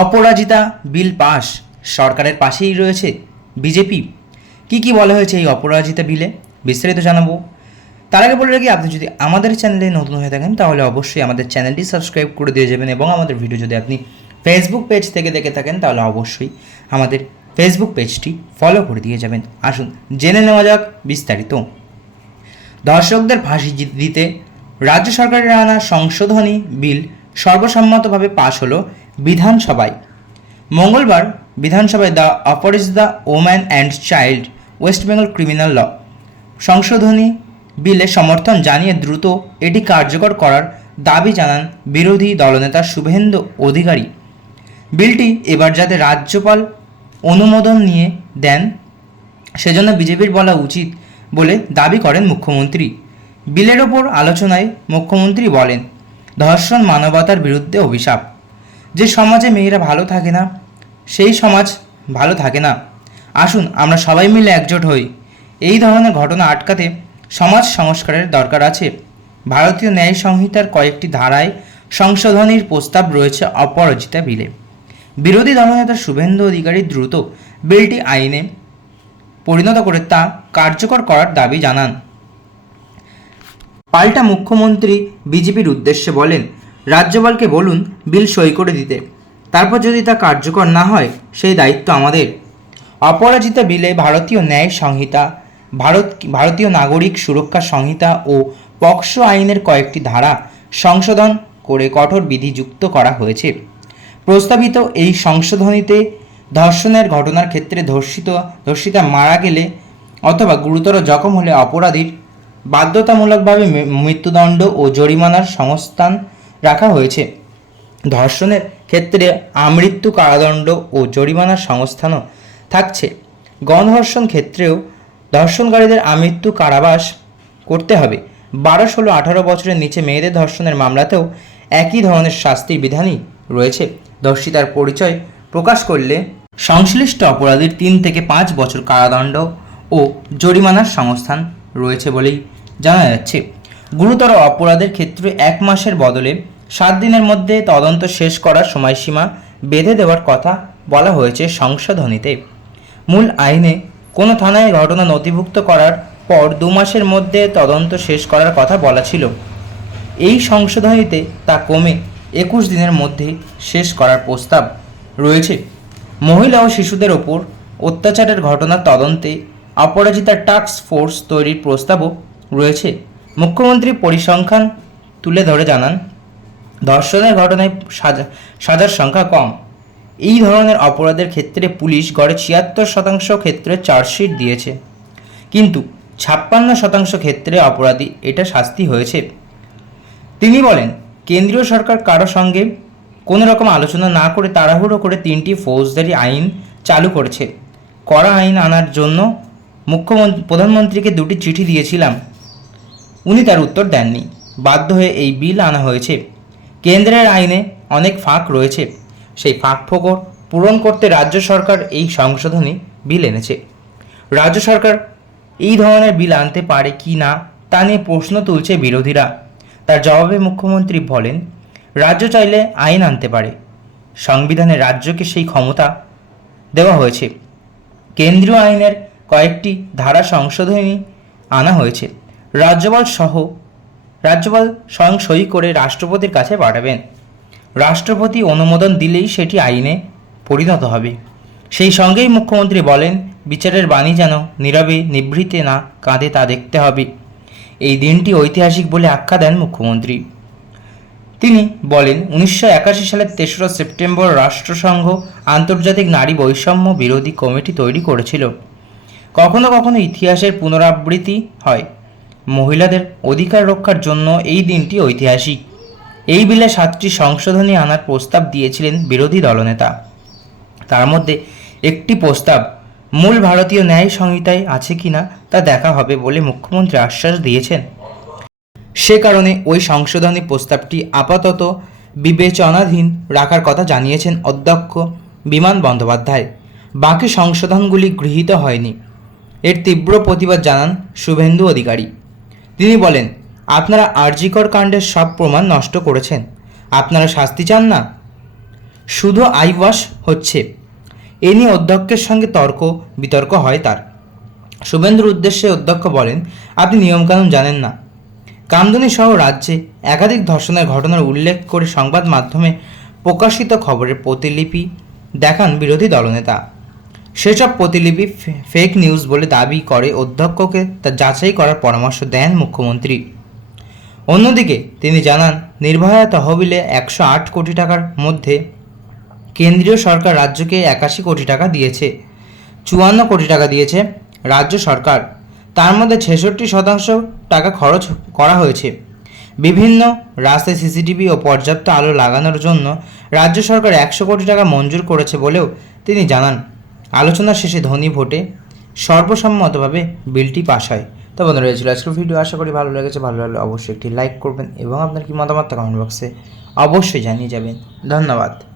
অপরাজিতা bill pass, সরকারের পাশেই রয়েছে বিজেপি। কি বলা হয়েছে এই অপরাজিতা বিলে বিস্তারিত জানাবো। তার আগে বলে রাখি, আপনি যদি আমাদের চ্যানেলে নতুন হয়ে থাকেন তাহলে অবশ্যই আমাদের চ্যানেলটি সাবস্ক্রাইব করে দিয়ে যাবেন, এবং আমাদের ভিডিও যদি আপনি ফেসবুক পেজ থেকে দেখে থাকেন তাহলে অবশ্যই আমাদের ফেসবুক পেজটি ফলো করে দিয়ে যাবেন। আসুন জেনে নেওয়া যাক বিস্তারিত। ধর্ষকদের ফাঁসি দিতে রাজ্য সরকারের আনা সংশোধনী বিল সর্বসম্মতভাবে পাশ হলো বিধানসভায়। মঙ্গলবার বিধানসভায় the Aparajita the woman and child West Bengal criminal law সংশোধনী বিলে সমর্থন জানিয়ে দ্রুত এটি কার্যকর করার দাবি জানান বিরোধী দলনেতা শুভেন্দু অধিকারী। বিলটি এবার যাতে রাজ্যপাল অনুমোদন নিয়ে দেন সেজন্য বিজেপির বলা উচিত বলে দাবি করেন মুখ্যমন্ত্রী। বিলের ওপর আলোচনায় মুখ্যমন্ত্রী বলেন, ধর্ষণ মানবতার বিরুদ্ধে অভিশাপ। যে সমাজে মেয়েরা ভালো থাকে না সেই সমাজ ভালো থাকে না। আসুন আমরা সবাই মিলে একজোট হই। এই ধরনের ঘটনা আটকাতে সমাজ সংস্কারের দরকার আছে। ভারতীয় ন্যায় সংহিতার কয়েকটি ধারায় সংশোধনীর প্রস্তাব রয়েছে অপরাজিতা বিলে। বিরোধী দলনেতা শুভেন্দু অধিকারী দ্রুত বিলটি আইনে পরিণত করে তা কার্যকর করার দাবি জানান। পাল্টা মুখ্যমন্ত্রী বিজেপির উদ্দেশ্যে বলেন, রাজ্যপালকে বলুন বিল সই করে দিতে, তারপর যদি তা কার্যকর না হয় সেই দায়িত্ব আমাদের। অপরাজিতা বিলে ভারতীয় ন্যায় সংহিতা, ভারতীয় নাগরিক সুরক্ষা সংহিতা ও পক্সো আইনের কয়েকটি ধারা সংশোধন করে কঠোর বিধি যুক্ত করা হয়েছে। প্রস্তাবিত এই সংশোধনীতে ধর্ষণের ঘটনার ক্ষেত্রে ধর্ষিতা মারা গেলে অথবা গুরুতর জখম হলে অপরাধীর বাধ্যতামূলকভাবে মৃত্যুদণ্ড ও জরিমানার সংস্থান রাখা হয়েছে। ধর্ষণের ক্ষেত্রে আমৃত্যু কারাদণ্ড ও জরিমানার সংস্থানও থাকছে। গণধর্ষণ ক্ষেত্রেও ধর্ষণকারীদের আমৃত্যু কারাবাস করতে হবে। 12, 16, 18 বছরের নিচে মেয়েদের ধর্ষণের মামলাতেও একই ধরনের শাস্তির বিধানই রয়েছে। ধর্ষিতার পরিচয় প্রকাশ করলে সংশ্লিষ্ট অপরাধীর 3 থেকে 5 বছর কারাদণ্ড ও জরিমানার সংস্থান রয়েছে বলেই জানা যাচ্ছে। গুরুতর অপরাধের ক্ষেত্রে 1 মাসের বদলে 7 দিনের মধ্যে তদন্ত শেষ করার সময়সীমা বেঁধে দেওয়ার কথা বলা হয়েছে সংশোধনীতে। মূল আইনে কোনো থানায় ঘটনা নথিভুক্ত করার পর 2 মাসের মধ্যে তদন্ত শেষ করার কথা বলা ছিল। এই সংশোধনীতে তা কমে 21 দিনের মধ্যে শেষ করার প্রস্তাব রয়েছে। মহিলা ও শিশুদের ওপর অত্যাচারের ঘটনার তদন্তে অপরাজিতা টাস্ক ফোর্স তৈরির প্রস্তাবও রয়েছে। মুখ্যমন্ত্রী পরিসংখ্যান তুলে ধরে জানান, ধর্ষণের ঘটনায় সাজার সংখ্যা কম। এই ধরনের অপরাধের ক্ষেত্রে পুলিশ গড়ে 76% ক্ষেত্রে চার্জশিট দিয়েছে, কিন্তু 56% ক্ষেত্রে অপরাধী এটা শাস্তি হয়েছে। তিনি বলেন, কেন্দ্রীয় সরকার কারো সঙ্গে কোনো রকম আলোচনা না করে তাড়াহুড়ো করে 3টি ফৌজদারি আইন চালু করেছে। কড়া আইন আনার জন্য প্রধানমন্ত্রীকে 2টি চিঠি দিয়েছিলাম, উনি তার উত্তর দেননি। বাধ্য হয়ে এই বিল আনা হয়েছে। কেন্দ্রের আইনে অনেক ফাঁক রয়েছে, সেই ফাঁক ফোকর পূরণ করতে রাজ্য সরকার এই সংশোধনী বিল এনেছে। রাজ্য সরকার এই ধরনের বিল আনতে পারে কি না তা নিয়ে প্রশ্ন তুলছে বিরোধীরা। তার জবাবে মুখ্যমন্ত্রী বলেন, রাজ্য চাইলে আইন আনতে পারে, সংবিধানে রাজ্যকে সেই ক্ষমতা দেওয়া হয়েছে। কেন্দ্রীয় আইনের কয়েকটি ধারা সংশোধনী আনা হয়েছে। রাজ্যপাল স্বয়ং সই করে রাষ্ট্রপতির কাছে পাঠাবেন। রাষ্ট্রপতি অনুমোদন দিলেই সেটি আইনে পরিণত হবে। সেই সঙ্গেই মুখ্যমন্ত্রী বলেন, বিচারের বাণী যেন নীরবে নিভৃতে না কাঁদে তা দেখতে হবে। এই দিনটি ঐতিহাসিক বলে আখ্যা দেন মুখ্যমন্ত্রী। তিনি বলেন, 1981 সালের 3রা সেপ্টেম্বর রাষ্ট্রসংঘ আন্তর্জাতিক নারী বৈষম্য বিরোধী কমিটি তৈরি করেছিল। কখনো কখনো ইতিহাসের পুনরাবৃত্তি হয়। মহিলাদের অধিকার রক্ষার জন্য এই দিনটি ঐতিহাসিক। এই বিলে 7টি সংশোধনী আনার প্রস্তাব দিয়েছিলেন বিরোধী দলনেতা। তার মধ্যে একটি প্রস্তাব মূল ভারতীয় ন্যায় সংহিতায় আছে কিনা তা দেখা হবে বলে মুখ্যমন্ত্রী আশ্বাস দিয়েছেন। সে কারণে ওই সংশোধনী প্রস্তাবটি আপাতত বিবেচনাধীন রাখার কথা জানিয়েছেন অধ্যক্ষ বিমান বন্দ্যোপাধ্যায়। বাকি সংশোধনগুলি গৃহীত হয়নি। এর তীব্র প্রতিবাদ জানান শুভেন্দু অধিকারী। তিনি বলেন, আপনারা আরজিকর কাণ্ডের সব প্রমাণ নষ্ট করেছেন, আপনারা শাস্তি চান না। শুধু আই ওয়াশ হচ্ছে। এ নিয়ে অধ্যক্ষের সঙ্গে তর্ক বিতর্ক হয় তার। শুভেন্দুর উদ্দেশ্যে অধ্যক্ষ বলেন, আপনি নিয়মকানুন জানেন না। কামদুনি সহ রাজ্যে একাধিক ধর্ষণের ঘটনার উল্লেখ করে সংবাদ মাধ্যমে প্রকাশিত খবরের প্রতিলিপি দেখান বিরোধী দলনেতা। সেসব প্রতিলিপি ফেক নিউজ বলে দাবি করে অধ্যক্ষকে তা যাচাই করার পরামর্শ দেন মুখ্যমন্ত্রী। অন্যদিকে তিনি জানান, নির্ভয়া তহবিলে 108 কোটি টাকার মধ্যে কেন্দ্রীয় সরকার রাজ্যকে 81 কোটি টাকা দিয়েছে, 54 কোটি টাকা দিয়েছে রাজ্য সরকার। তার মধ্যে 66% টাকা খরচ করা হয়েছে বিভিন্ন রাস্তায় সিসিটিভি ও পর্যাপ্ত আলো লাগানোর জন্য। রাজ্য সরকার 100 কোটি টাকা মঞ্জুর করেছে বলেও তিনি জানান। আলোচনা শেষে ধ্বনি ভোটে সর্বসম্মতভাবে বিলটি পাস হয়। তো বন্ধুরা, এই ছিল আজকের ভিডিও। আশা করি ভালো লেগেছে। ভালো লাগলে অবশ্যই একটি লাইক করবেন এবং আপনার কি মতামত কমেন্ট বক্সে অবশ্যই জানিয়ে যাবেন। ধন্যবাদ।